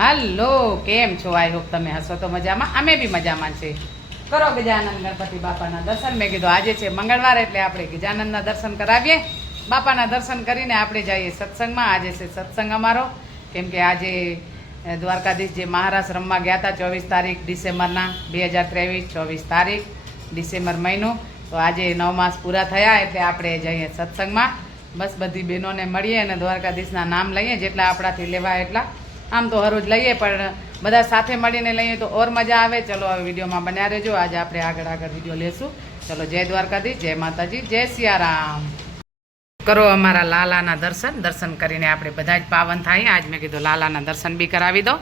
હાલો, કેમ છો? I hope તમે હશો તો મજામાં. અમે બી મજામાં છે. કરો ગજાનંદ ગણપતિ બાપાના દર્શન. મેં કીધું આજે છે મંગળવાર એટલે આપણે ગજાનંદના દર્શન કરાવીએ. બાપાના દર્શન કરીને આપણે જઈએ સત્સંગમાં. આજે છે સત્સંગ અમારો, કેમ કે આજે દ્વારકાધીશ જે મહારાજ રમવા ગયા હતા 24 તારીખ ડિસેમ્બરના 2023, 24 તારીખ ડિસેમ્બર મહિનો. તો આજે 9 માસ પૂરા થયા એટલે આપણે જઈએ સત્સંગમાં. બસ બધી બહેનોને મળીએ અને દ્વારકાધીશના નામ લઈએ, જેટલા આપણાથી લેવાય એટલા. આમ તો હરોજ લઈએ પણ બધા સાથે મળીને લઈએ તો ઓર મજા આવે. ચલો હવે વિડીયોમાં બન્યા રહેજો. આજે આપણે આગળ વિડીયો લેશું. ચલો, જય દ્વારકાધીશ, જય માતાજી, જય સિયારામ. કરો અમારા લાલાના દર્શન કરીને આપણે બધા જ પાવન થાય. આજ મેં કીધું લાલાના દર્શન બી કરાવી દો.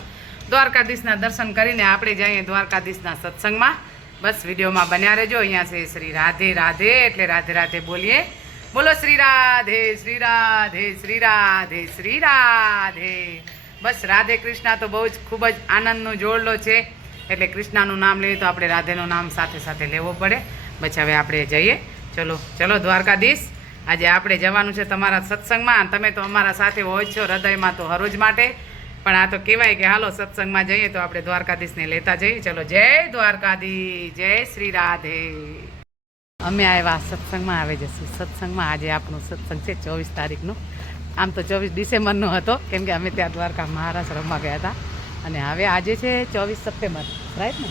દ્વારકાધીશના દર્શન કરીને આપણે જઈએ દ્વારકાધીશના સત્સંગમાં. બસ વિડીયોમાં બન્યા રહેજો. અહીંયા છે શ્રી રાધે રાધે, એટલે રાધે રાધે બોલીએ. બોલો શ્રી રાધે, શ્રી રાધે, શ્રી રાધે, શ્રી રાધે. બસ રાધે કૃષ્ણ તો બહુ જ ખૂબ જ આનંદનો જોડલો છે, એટલે કૃષ્ણનું નામ લઈએ તો આપણે રાધેનું નામ સાથે સાથે લેવો પડે. બસ હવે આપણે જઈએ. ચલો દ્વારકાધીશ. આજે આપણે જવાનું છે તમારા સત્સંગમાં. તમે તો અમારા સાથે હોય છો હૃદયમાં તો હરોજ માટે, પણ આ તો કહેવાય કે હાલો સત્સંગમાં જઈએ તો આપણે દ્વારકાધીશને લેતા જઈએ. ચલો, જય દ્વારકાધીશ, જય શ્રી રાધે. અમે આવ્યા સત્સંગમાં આવે જશું. સત્સંગમાં આજે આપણું સત્સંગ છે 24 તારીખનું. આમ તો 24 ડિસેમ્બરનો હતો, કેમ કે અમે ત્યાં દ્વારકા મહારાજ રમવા ગયા હતા. અને હવે આજે છે 24 સપ્ટેમ્બર, રાઈટ ને?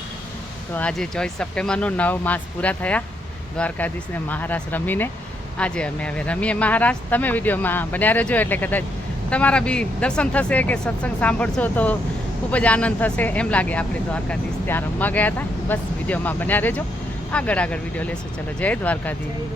તો આજે 24 સપ્ટેમ્બરનો 9 માસ પૂરા થયા દ્વારકાધીશને મહારાજ રમીને. આજે અમે હવે રમીએ મહારાજ. તમે વિડીયોમાં બન્યા રહેજો, એટલે કદાચ તમારા બી દર્શન થશે કે સત્સંગ સાંભળશો તો ખૂબ જ આનંદ થશે. એમ લાગે આપણે દ્વારકાધીશ ત્યાં રમવા ગયા હતા. બસ વિડીયોમાં બન્યા રહેજો. આગળ વિડીયો લેશું. ચલો, જય દ્વારકાધીશ.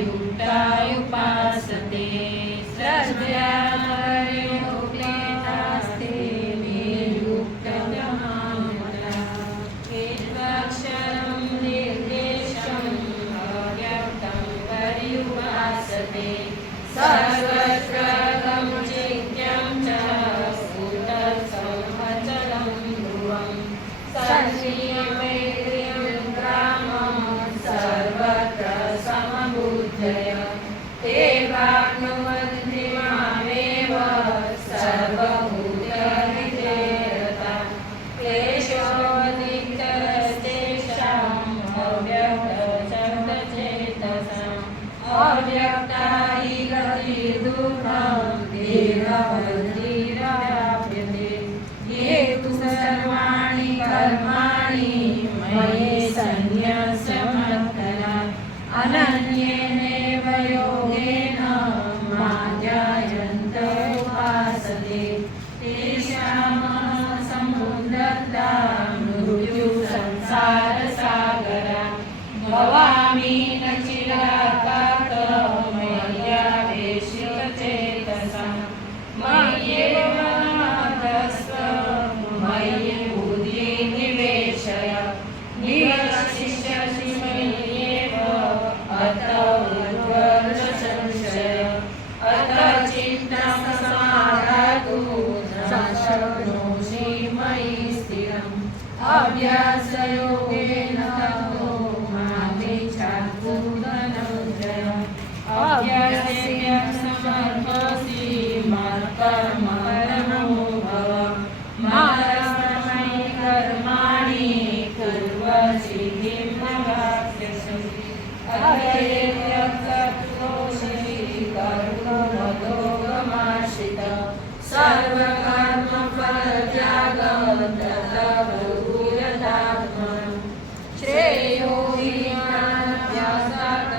युक्तायुपासते श्रद्धामयोपेतास्ते निरुक्तमहामना केत्वाक्षरं निर्देशं अव्यक्तं पर्युपासते सर्वत्र गमचित्यं च स्फुटसंहचलं ध्रुवं सन्नियमैत्रियं ग्रामं सर्वत्र समबुद्धय ते भाग्नुवन्तिमामेव सर्वभूतहिते रता क्लेशोऽधिकस्तेषाम् अव्यक्तचेतसाम् अव्यक्ता हि गतिर्दुःखं देहबन्धिरव्याप्यते ये तु सर्वाणि कर्माणि मयि सन्न्यस्य मत्परा अनन्येनैव योगेन माध्यायन्त उपासते तेषामहं समुद्धता मृत्युसंसारसागरा भवामि न चिरात् मय्यावेशितचेतसा मयि चित्तं समाधातु शक्नोषि मयि स्थिरम् अभ्यासयोगेन ततो मामिच्छातु धनञ्जय अभ्यासेन समर्थोऽसि मत्कर्म परमो भव मत्कर्मणि कर्माणि कुर्व सिद्धिं नवाप्स्यसि अध्येयकर्तोषि कर्मभोगमाश्रित सर्वकर्मफलत्यागं ततः श्रेयो हि ज्ञानाभ्यासात्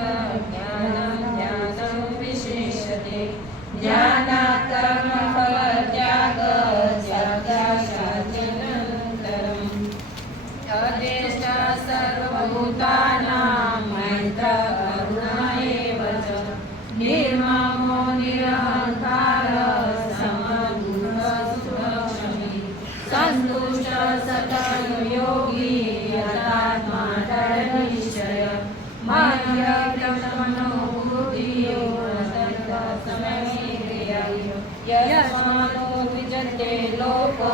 ज्ञानाभ्यासं विशेष्यते ज्ञानात् कर्मफलत्यागस्याभ्यासाच्यनन्तरम् अदेष्टा सर्वभूतानां मैत्र करुणा एव च निर्ममो निरहङ्कारः समदुःखसुखक्षमी सन्तुष्टः सततं योगी यतात्मा दृढनिश्चय मध्यमनोबुद्धियो यस्मानो विजते लोको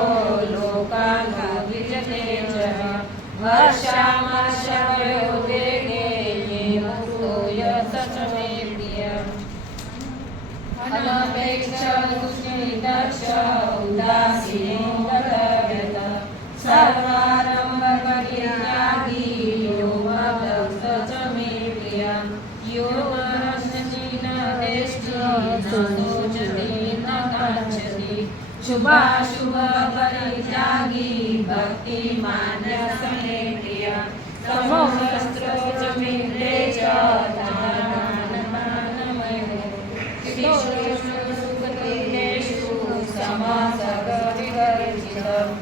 लोकानो विजते च वर्षामर्षवयो वेगे ये मुक्तो यश मे प्रियम् अनपेक्ष दक्ष उदासीनो गतव्यत सर्वारम्भ परित्यागी यो मद्भक्त च मे प्रियम् यो मनश्चिन्नदेष्टि न शोचति न काङ्क्षति शुभाशुभ परित्यागी भक्तिमान्यः मे प्रियः समोऽस्त्रो च मित्रे च दानमानमयो सुखदेषु समसगविवर्जितम्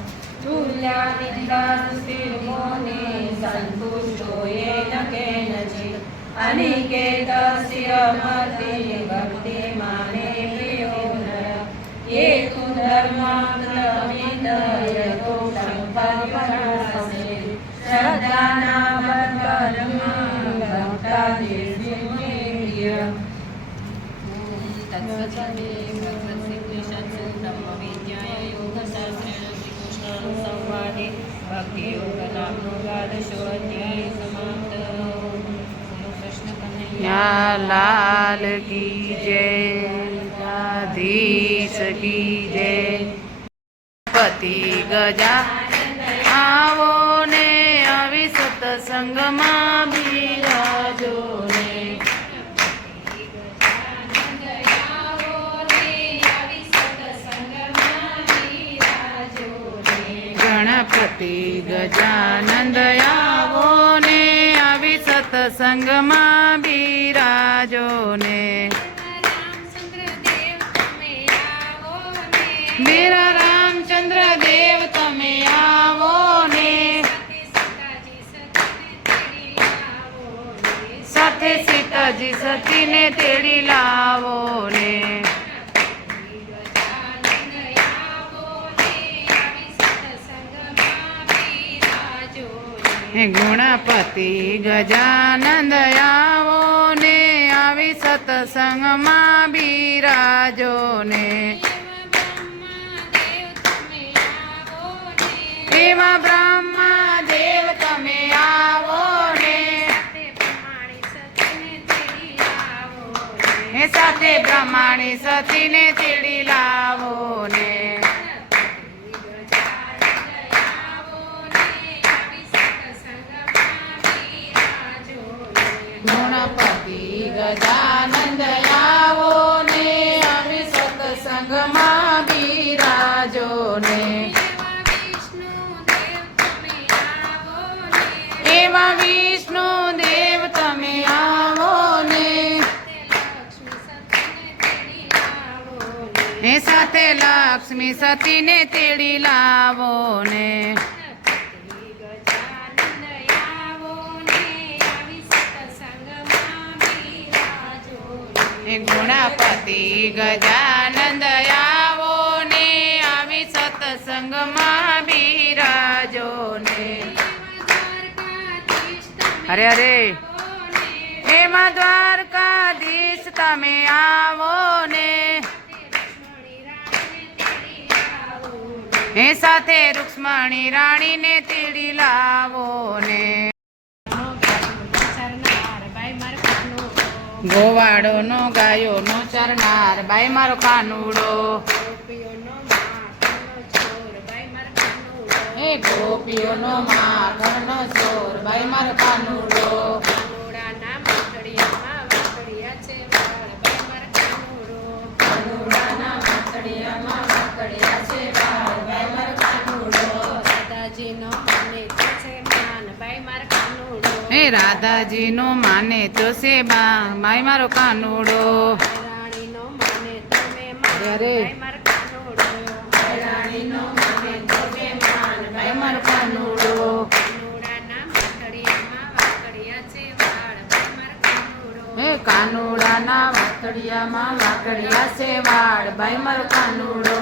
तुल्यानिन्दास्तुतिर्मौने सन्तुष्टो येन केनचित् अनिकेतस्थिरमति भक्तिमाने प्रियो नरः ये तु धर्मान्तरमिदयतोषं पर्यणासते श्रद्धानामत्कर्मं भक्तादिर्मे प्रियम् तत्सते भगवत्श्रीकृष्णस्य ब्रह्मविद्याया योगशास्त्रेण श्रीकृष्णानुसंवादे भक्तियोगनाम्नो द्वादशोऽध्यायः समाप्तः। कृष्ण कन्हैया लाल की जय राधीश की जय पति गजा आवो ने આવી સત્સંગમાં બિરાજો ને ગણપતિ ગજાનંદ આવો ને આવી સત્સંગમાં બિરાજો ને મેરા રામચંદ્ર દેવ તમે આવો ને સાથે સીતાજી સતીને તેડી લાવો ને ગુણપતિ ગજાનંદ આવો ને આવી સત્સંગમાં બિરાજો ને એવા બ્રહ્મા દેવ તમે આવો ને સાથે બ્રહ્માણી સતીને તેડી લાવો ને ગુણપતિ ગજાનંદ આવો ને આવી સત્સંગમાં બિરાજો ને એવા વિષ્ણુ દેવ તમે આવો ને સાથે લક્ષ્મી સતીને તેડી લાવો ને ગુણપતિ ગજાનંદ આવો ને આવી સત્સંગમાં બિરાજો ને અરે અરે એમાં દ્વારકાધીશ તમે આવો ને એ સાથે રૂક્ષ્મણી રાણીને તેડી લાવો ને ગોવાળોનો ગાયોનો ચરનાર બાઈ મારો કાનુડો એ ગોપીઓનો માખણનો ચોર બાઈ મારો કાનુડો હે રાધાજીનો માને તો છે બા બાઈ મારો કાનુડો અરે બાઈ મારો કાનુડો હે કાનુડાના વાતડિયામાં વાકડિયા છે વાળ બાઈ મારો કાનુડો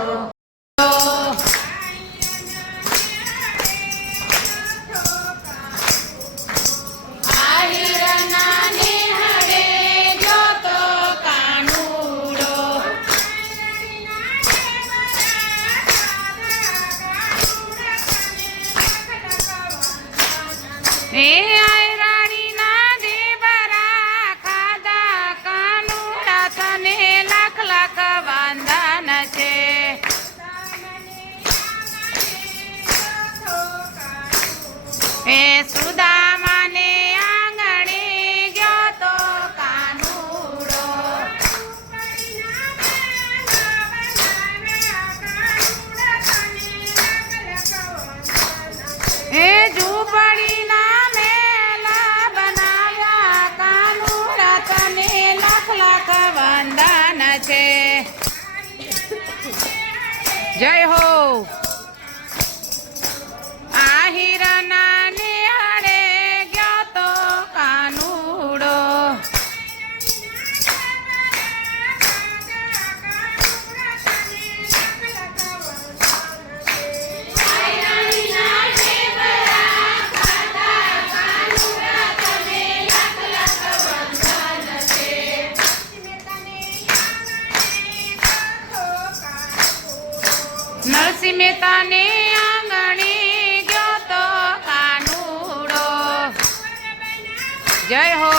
એ આયરાણીના દેવરા ખાધા કાનુડા તને લાખ લાખ વાંદાન છે એ સુદામાને આંગણે ગયો તો કાનુડો એ ઝૂંપડીના છે જય હો આહિરના નિહાળે ગયો તો કાનુડો નરસિંહ મહેતાને આંગણે ગયો તો કાનુડો જય હો